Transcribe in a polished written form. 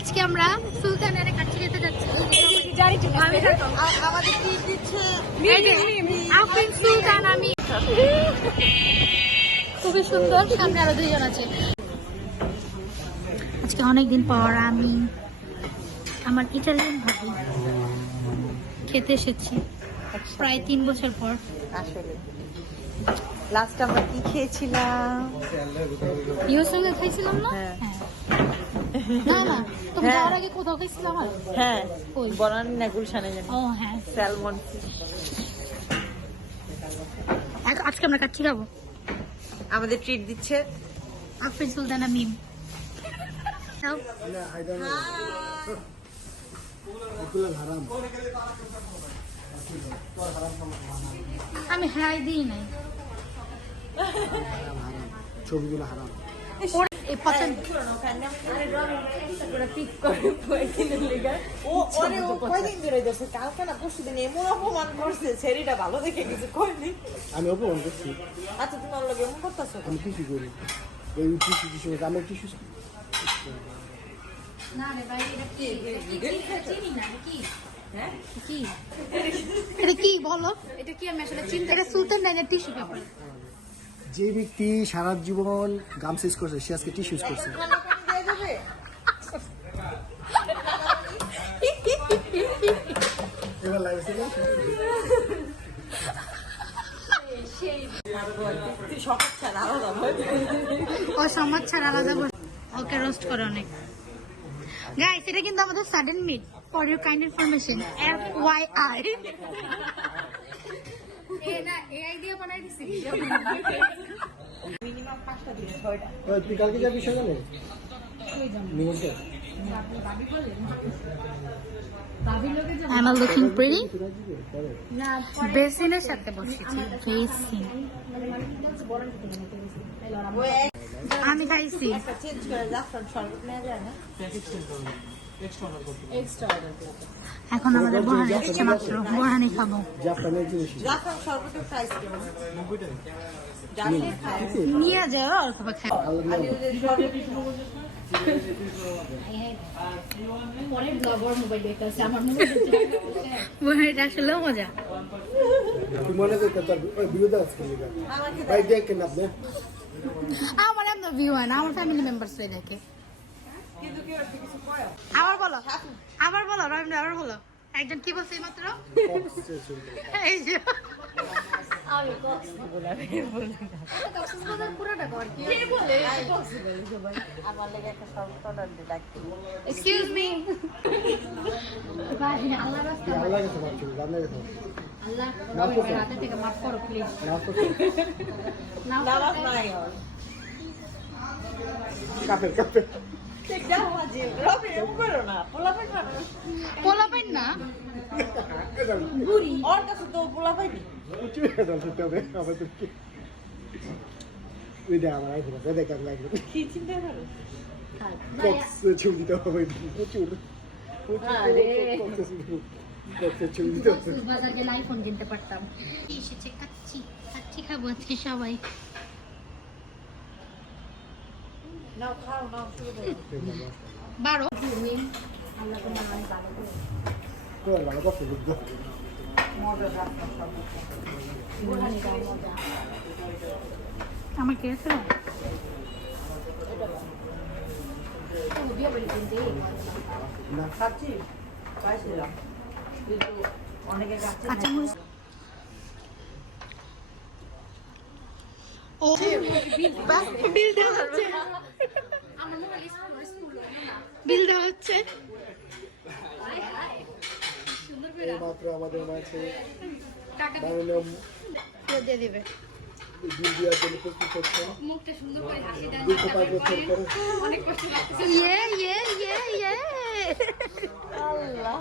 আজকে আমরা সুলতানের কাছে যেতে যাচ্ছি। আমাদের কি দিচ্ছে আফরিন সুলতান আমি খুবই সুন্দর, সামনে আরো দুইজন আছে। আজকে অনেকদিন পর আমি আমার ইটালিয়ান ভাবি খেতে এসেছি, প্রায় 3 বছর পর। আসলে লাস্ট আমরা কি খেয়েছিলাম? ইউর সঙ্গে খাইছিলাম না? হ্যাঁ। না না, তুমি হ্যাঁ। যাওয়ার আগে কোথাও খাইছিলাম? হ্যাঁ, কই? বনানী না গুলশানে জানি। ও হ্যাঁ, স্যালমন। আজকে আমরা কাচ্চি খাবো। আমাদের ট্রিট দিচ্ছে আফরিন সুলতানা মিম। আমি হ্যাঁ দিই নাই। ছবিগুলো হারাম। এই পছন্দ আমি অপমান করছি। আচ্ছা, তুমি ওর লগে এমন করতেছো? আমি টিসু করি, এই টিসু আমি টিসু না রে ভাই, এটা কি চিনি না কি? হ্যাঁ কি এটা কি বলো? এটা কি আমি আসলে চিন্তা, এটা সুলতান না টিস্যু পেপার। যে ব্যক্তি সারা জীবন গামছা ইউজ করছে সে আজকে টিসু ইউজ করছে। এবার লাইভ থেকে ও সমাজ ছাড়া আলাদা করে ওকে রোস্ট করে অনেক। গাইস, এটা কিন্তু আমাদের sudden meet, for your kind information, FYI। তুই কালকে যাবি সকালে নিমন্ত্রণ? Am I looking pretty? বেসিনের সাথে বসেছি, বেসিন। আমি খাইছি। চেঞ্জ করে জাফরান শরবত নেওয়া যায় না? এখন আমাদের বোরহানি আসছে মাত্র, বোরহানি খাবো। জাপানের জিনিস জাফরান শরবতের প্রাইস কেমন? নিয়ে যাও অল্প খাই। বোরহানিটা আসলেও মজা। তুই মনে করতে তোর বিরোধ আছে ভাই দেখেন আপনি আমার এমন ভিউ হয় না, আমার ফ্যামিলি মেম্বার্স দেখে। আবার বলো, আবার বলো রহিম, আবার বলো। একজন কি বলছে মাত্র? এই যে আমি পুরোটা কর কি বলে? আমার লেগে একটা শরবত অর্ডার দিয়ে ডাকতে। Excuse me. ভাই আল্লাহর রাস্তা, আল্লাহ কাছে মাফ করুন, আল্লাহ কাছে আল্লাহ রহিমের হাতে থেকে মাফ করো প্লিজ। মাফ করুন। নামাজ নাই আর। কাপের কাপের যাও আজি, রবি এমন করো না। পোলাপাই না। পোলাপাইন না ওর কাছে তো পোলাপাই নেই। উঁচু হয়ে যাচ্ছে তবে আমাদেরকে ওই দেখ আমার আইফোন আছে, দেখ আমি লাগবে কি চিন্তা করো? বক্সে ছবি দিতে হবে প্রচুর বক্সে ছবি দিতে হবে। বাজার গেলে আইফোন কিনতে পারতাম। কি এসেছে? কাচ্চি, কাচ্চি খাবো আজকে সবাই। নাও খাও, নাও শুরু করো। 12 তো ভালো কথা বুঝতো আমার কে আছে? না খাচ্ছি পাইছিলাম কিন্তু অনেকে কাছে কাঁচামরিচ। ও বিল দেওয়া হচ্ছে, বিল দেওয়া হচ্ছে। মাত্র আমাদের মাঝে টাকা বানানো দিয়ে দিবে। বিল দেওয়ার জন্য প্রস্তুত হচ্ছে। মুখটা সুন্দর করে হাসি দেন। 205 বছর পরে অনেক কষ্ট লাগছে। ইয়ে ইয়ে ইয়ে ইয়ে আল্লাহ